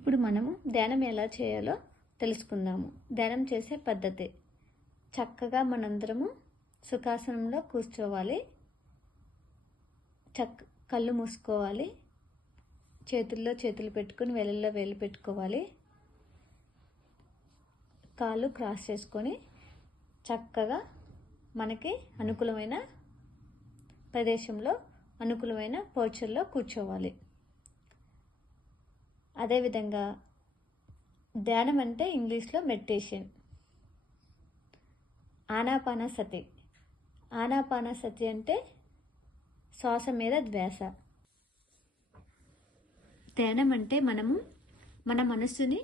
ఇప్పుడు మనము ధ్యానం ఎలా చేయాలో తెలుసుకుందాము. ధ్యానం చేసే పద్ధతి. చక్కగా మనందరము సుఖాసనంలో కూర్చోవాలి. కళ్ళు మూసుకోవాలి. చేతుల్లో చేతులు పెట్టుకొని వేళ్ళల్లో వేలు పెట్టుకోవాలి. కాళ్ళు క్రాస్ చేసుకొని చక్కగా మనకి అనుకూలమైన ప్రదేశంలో అనుకూలమైన పోస్చర్లో కూర్చోవాలి. అదేవిధంగా ధ్యానం అంటే ఇంగ్లీష్లో మెడిటేషన్. ఆనాపానసతి. ఆనాపానసతి అంటే శ్వాస మీద ధ్యాస. ధ్యానం అంటే మనము మన మనస్సుని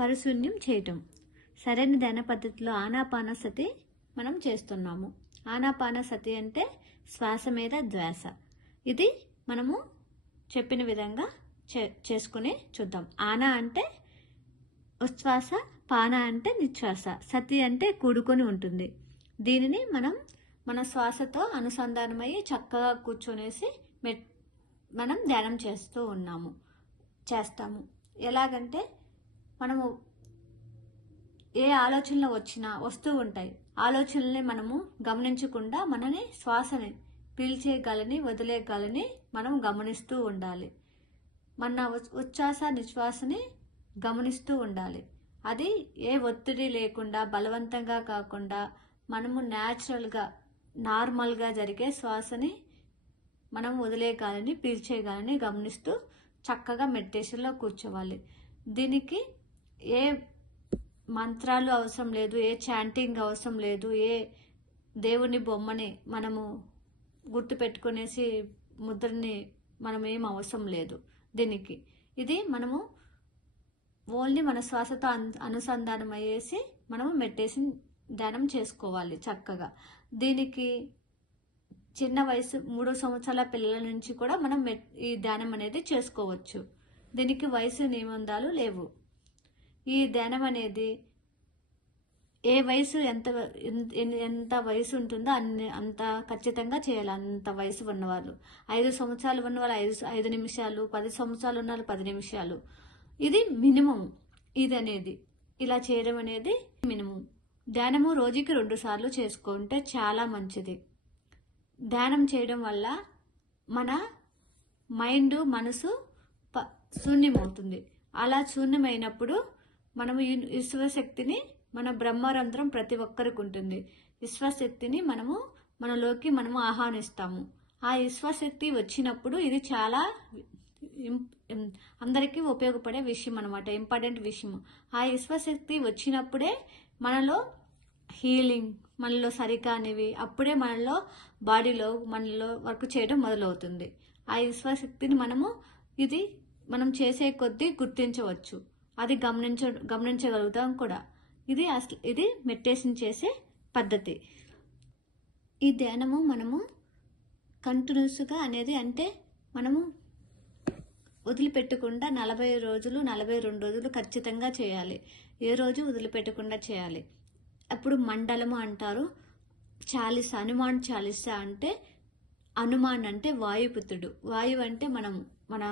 పరిశూన్యం చేయటం. సరైన ధ్యాన పద్ధతిలో ఆనాపానసతి మనం చేస్తున్నాము. ఆనాపానసతి అంటే శ్వాస మీద ధ్యాస. ఇది మనము చెప్పిన విధంగా చేసుకుని చూద్దాం. ఆనా అంటే ఉచ్ఛ్వాస, పాన అంటే నిశ్వాస, సతి అంటే కూడుకొని ఉంటుంది. దీనిని మనం మన శ్వాసతో అనుసంధానమయ్యి చక్కగా కూర్చొనేసి మనం ధ్యానం చేస్తాము. ఎలాగంటే మనము ఏ ఆలోచనలు వచ్చినా వస్తూ ఉంటాయి. ఆలోచనల్ని మనము గమనించకుండా మనని శ్వాసని పీల్చేయగలని వదిలేయగలని మనం గమనిస్తూ ఉండాలి. మన ఉచ్ఛ్వాస నిశ్వాసని గమనిస్తూ ఉండాలి. అది ఏ ఒత్తిడి లేకుండా బలవంతంగా కాకుండా మనము న్యాచురల్గా నార్మల్గా జరిగే శ్వాసని మనం వదిలేయగలని పీల్చేయగలని గమనిస్తూ చక్కగా మెడిటేషన్లో కూర్చోవాలి. దీనికి ఏ మంత్రాలు అవసరం లేదు, ఏ చాంటింగ్ అవసరం లేదు, ఏ దేవుని బొమ్మని మనము గుర్తు పెట్టుకునేసి ముద్రని మనం ఏం అవసరం లేదు దీనికి. ఇది మనము ఓన్లీ మన శ్వాసతో అనుసంధానం అయ్యేసి మనము మెడిటేషన్ ధ్యానం చేసుకోవాలి చక్కగా. దీనికి చిన్న వయసు 3 సంవత్సరాల పిల్లల నుంచి కూడా మనం ఈ ధ్యానం అనేది చేసుకోవచ్చు. దీనికి వయసు నిబంధనలు లేవు. ఈ ధ్యానం అనేది ఏ వయసు ఎంత వయసు ఉంటుందో అంత ఖచ్చితంగా చేయాలి. అంత వయసు ఉన్నవాళ్ళు 5 సంవత్సరాలు ఉన్నవాళ్ళు 5 నిమిషాలు, 10 సంవత్సరాలు ఉన్నవాళ్ళు 10 నిమిషాలు. ఇది మినిమం. ఇది అనేది ఇలా చేయడం అనేది మినిమం. ధ్యానము రోజుకి 2 సార్లు చేసుకుంటే చాలా మంచిది. ధ్యానం చేయడం వల్ల మన మైండ్ మనసు శూన్యమవుతుంది. అలా శూన్యమైనప్పుడు మనము విశ్వశక్తిని మన బ్రహ్మరంధ్రం ప్రతి ఒక్కరికి ఉంటుంది. విశ్వశక్తిని మనలోకి మనము ఆహ్వానిస్తాము. ఆ విశ్వశక్తి వచ్చినప్పుడు ఇది చాలా అందరికీ ఉపయోగపడే విషయం అనమాట, ఇంపార్టెంట్ విషయం. ఆ విశ్వశక్తి వచ్చినప్పుడే మనలో హీలింగ్, మనలో సరికానివి అప్పుడే మనలో బాడీలో మనలో వర్క్ చేయడం మొదలవుతుంది. ఆ విశ్వశక్తిని మనం చేసే కొద్దీ గుర్తించవచ్చు. అది గమనించగలుగుతాం కూడా. ఇది మెడిటేషన్ చేసే పద్ధతి. ఈ ధ్యానము మనము కంటిన్యూస్గా అనేది అంటే మనము వదిలిపెట్టకుండా 40 రోజులు 42 రోజులు ఖచ్చితంగా చేయాలి. ఏ రోజు వదిలిపెట్టకుండా చేయాలి. అప్పుడు మండలము అంటారు. చాలీస, హనుమాన్ చాలీస అంటే హనుమాన్ అంటే వాయుపుత్రుడు. వాయువు అంటే మన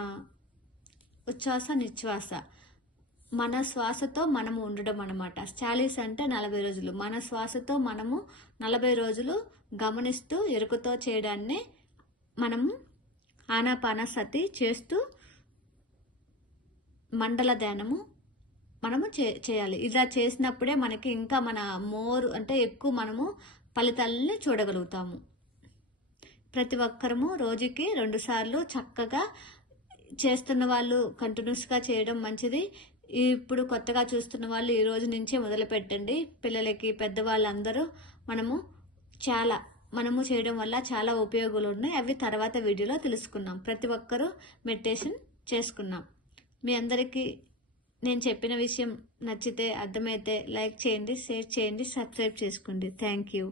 ఉచ్ఛ్వాస నిశ్వాస, మన శ్వాసతో మనము ఉండడం అన్నమాట. చాలీస అంటే 40 రోజులు. మన శ్వాసతో మనము 40 రోజులు గమనిస్తూ ఎరుకతో చేయడాన్ని మనము ఆనాపానసతి చేస్తూ మండల ధ్యానము మనము చేయాలి. ఇలా చేసినప్పుడే మనకి ఇంకా ఎక్కువ మనము ఫలితాలని చూడగలుగుతాము. ప్రతి ఒక్కరము రోజుకి 2 సార్లు చక్కగా చేస్తున్న వాళ్ళు కంటిన్యూస్గా చేయడం మంచిది. ఇప్పుడు కొత్తగా చూస్తున్న వాళ్ళు ఈ రోజు నుంచే మొదలు పెట్టండి. పిల్లలకి, పెద్దవాళ్ళందరూ మనము చేయడం వల్ల చాలా ఉపయోగాలు ఉన్నాయి. అవి తర్వాత వీడియోలో తెలుసుకున్నాం. ప్రతి ఒక్కరూ మెడిటేషన్ చేసుకున్నాం. మీ అందరికీ నేను చెప్పిన విషయం నచ్చితే, అర్థమైతే లైక్ చేయండి, షేర్ చేయండి, సబ్స్క్రైబ్ చేసుకోండి. Thank you.